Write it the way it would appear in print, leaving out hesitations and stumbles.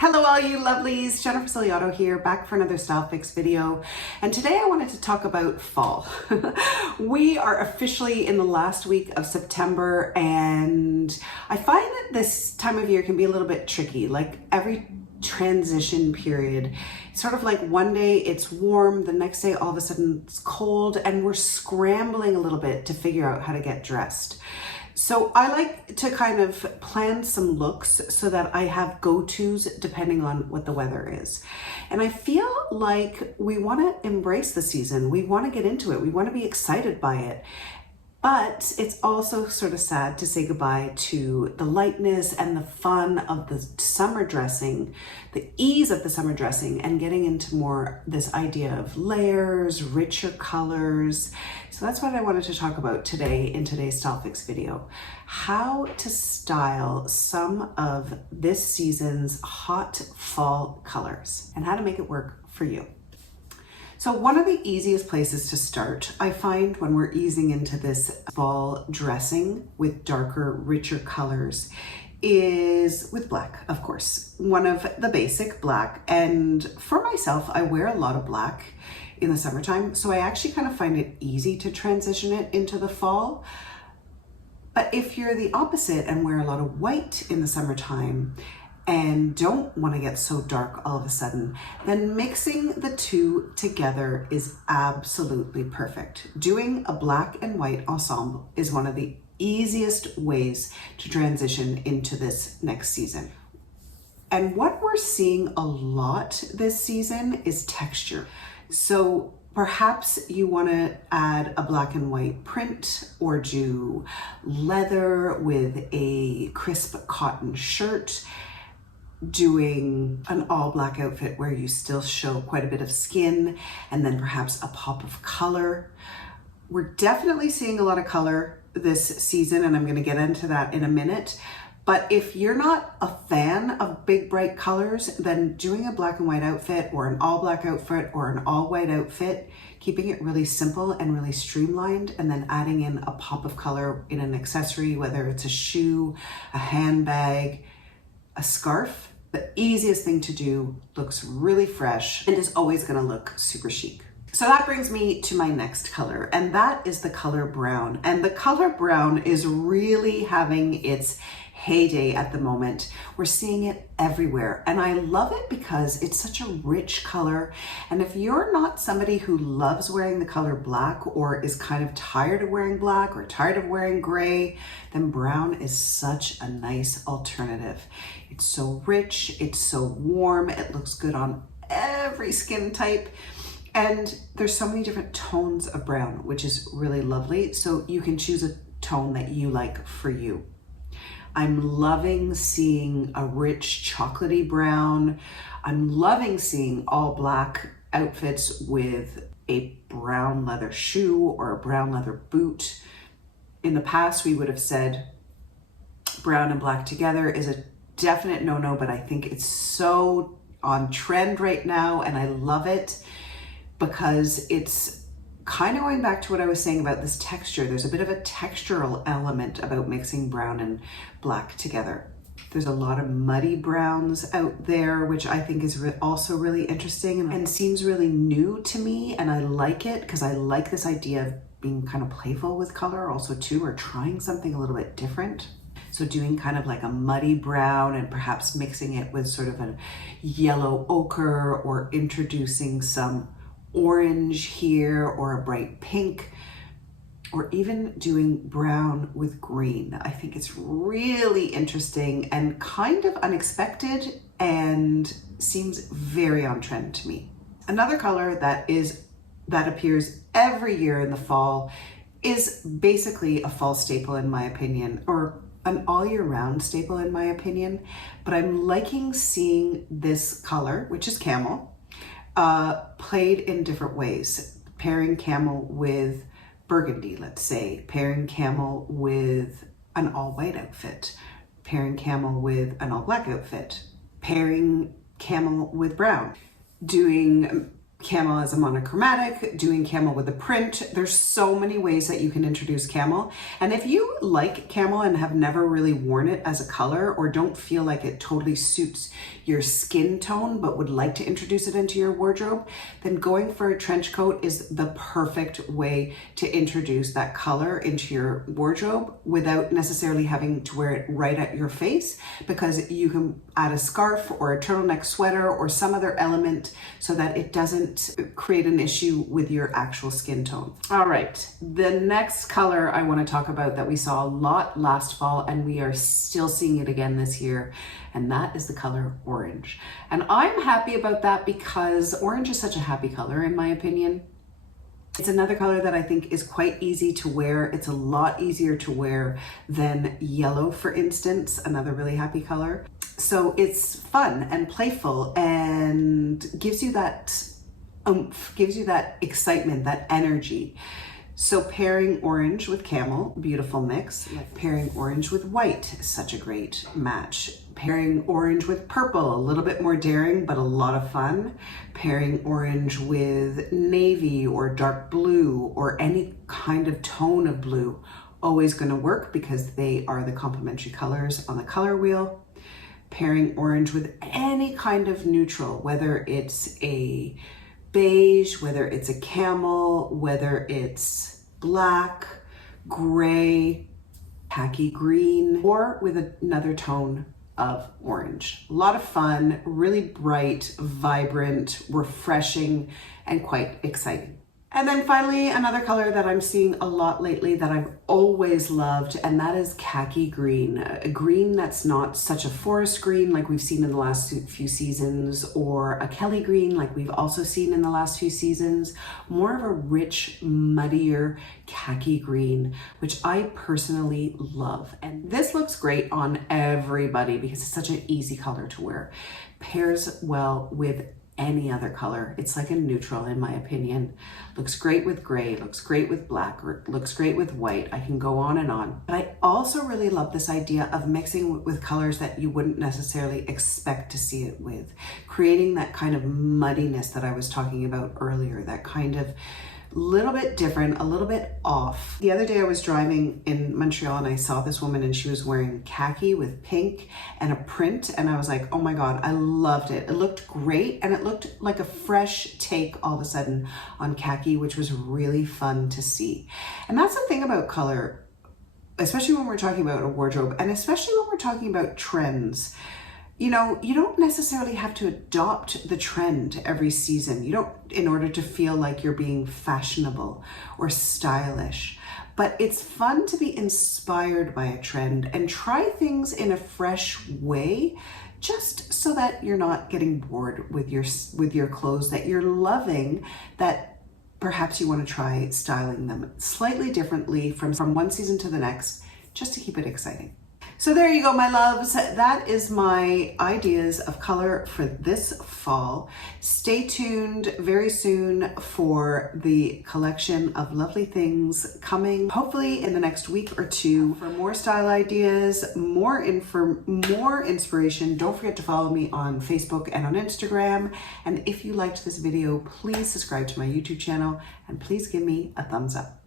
Hello all you lovelies, Jennifer Ciliato here, back for another Style Fix video. And today I wanted to talk about fall. We are officially in the last week of September, and I find that this time of year can be a little bit tricky. Like every transition period, sort of like one day it's warm, the next day all of a sudden it's cold, and we're scrambling a little bit to figure out how to get dressed. So I like to kind of plan some looks so that I have go-tos depending on what the weather is. And I feel like we want to embrace the season. We want to get into it. We want to be excited by it. But it's also sort of sad to say goodbye to the lightness and the fun of the summer dressing, the ease of the summer dressing, and getting into more this idea of layers, richer colors. So that's what I wanted to talk about today in today's Style Fix video. How to style some of this season's hot fall colors and how to make it work for you. So one of the easiest places to start, I find, when we're easing into this fall dressing with darker, richer colors, is with black, of course. One of the basic black. And for myself, I wear a lot of black in the summertime, so I actually kind of find it easy to transition it into the fall. But if you're the opposite and wear a lot of white in the summertime, and don't want to get so dark all of a sudden, then mixing the two together is absolutely perfect. Doing a black and white ensemble is one of the easiest ways to transition into this next season. And what we're seeing a lot this season is texture. So perhaps you want to add a black and white print or do leather with a crisp cotton shirt, doing an all black outfit where you still show quite a bit of skin and then perhaps a pop of color. We're definitely seeing a lot of color this season, and I'm going to get into that in a minute. But if you're not a fan of big bright colors, then doing a black and white outfit or an all black outfit or an all white outfit, keeping it really simple and really streamlined, and then adding in a pop of color in an accessory, whether it's a shoe, a handbag, a scarf, the easiest thing to do, looks really fresh, and is always going to look super chic. So that brings me to my next color, and that is the color brown. And the color brown is really having its heyday at the moment. We're seeing it everywhere, and I love it because it's such a rich color. And if you're not somebody who loves wearing the color black, or is kind of tired of wearing black or tired of wearing gray, then brown is such a nice alternative. It's so rich, it's so warm, it looks good on every skin type. And there's so many different tones of brown, which is really lovely. So you can choose a tone that you like for you. I'm loving seeing a rich chocolatey brown. I'm loving seeing all black outfits with a brown leather shoe or a brown leather boot. In the past, we would have said brown and black together is a definite no-no, but I think it's so on trend right now, and I love it because it's kind of going back to what I was saying about this texture. There's a bit of a textural element about mixing brown and black together. There's a lot of muddy browns out there, which I think is also really interesting and seems really new to me. And I like it because I like this idea of being kind of playful with color also too, or trying something a little bit different. So doing kind of like a muddy brown and perhaps mixing it with sort of a yellow ochre, or introducing some orange here or a bright pink, or even doing brown with green. I think it's really interesting and kind of unexpected and seems very on trend to me. Another color that appears every year in the fall is basically a fall staple in my opinion, or an all year round staple in my opinion, but I'm liking seeing this color, which is camel, played in different ways. Pairing camel with burgundy, let's say, pairing camel with an all white outfit, pairing camel with an all black outfit, pairing camel with brown, doing camel as a monochromatic, doing camel with a print. There's so many ways that you can introduce camel. And if you like camel and have never really worn it as a color, or don't feel like it totally suits your skin tone but would like to introduce it into your wardrobe, then going for a trench coat is the perfect way to introduce that color into your wardrobe without necessarily having to wear it right at your face, because you can add a scarf or a turtleneck sweater or some other element so that it doesn't create an issue with your actual skin tone. All right, the next color I want to talk about that we saw a lot last fall and we are still seeing it again this year, and that is the color orange. And I'm happy about that because orange is such a happy color in my opinion. It's another color that I think is quite easy to wear. It's a lot easier to wear than yellow, for instance, another really happy color. So it's fun and playful and gives you that oomph, gives you that excitement, that energy. So pairing orange with camel, beautiful mix. Pairing orange with white, such a great match. Pairing orange with purple, a little bit more daring, but a lot of fun. Pairing orange with navy or dark blue or any kind of tone of blue, always gonna work because they are the complementary colors on the color wheel. Pairing orange with any kind of neutral, whether it's a beige, whether it's a camel, whether it's black, gray, khaki green, or with another tone of orange. A lot of fun, really bright, vibrant, refreshing, and quite exciting. And then finally, another color that I'm seeing a lot lately that I've always loved, and that is khaki green. A green that's not such a forest green like we've seen in the last few seasons, or a Kelly green like we've also seen in the last few seasons. More of a rich, muddier khaki green, which I personally love. And this looks great on everybody because it's such an easy color to wear. Pairs well with any other color. It's like a neutral in my opinion. Looks great with gray, looks great with black, or looks great with white. I can go on and on. But I also really love this idea of mixing with colors that you wouldn't necessarily expect to see it with. Creating that kind of muddiness that I was talking about earlier, that kind of little bit different, a little bit off. The other day I was driving in Montreal and I saw this woman and she was wearing khaki with pink and a print, and I was like, oh my God, I loved it. It looked great and it looked like a fresh take all of a sudden on khaki, which was really fun to see. And that's the thing about color, especially when we're talking about a wardrobe and especially when we're talking about trends. You know, you don't necessarily have to adopt the trend every season. You don't, in order to feel like you're being fashionable or stylish. But it's fun to be inspired by a trend and try things in a fresh way, just so that you're not getting bored with your clothes that you're loving, that perhaps you want to try styling them slightly differently from one season to the next, just to keep it exciting. So there you go, my loves. That is my ideas of color for this fall. Stay tuned very soon for the collection of lovely things coming, hopefully in the next week or two, for more style ideas, more inspiration. Don't forget to follow me on Facebook and on Instagram. And if you liked this video, please subscribe to my YouTube channel and please give me a thumbs up.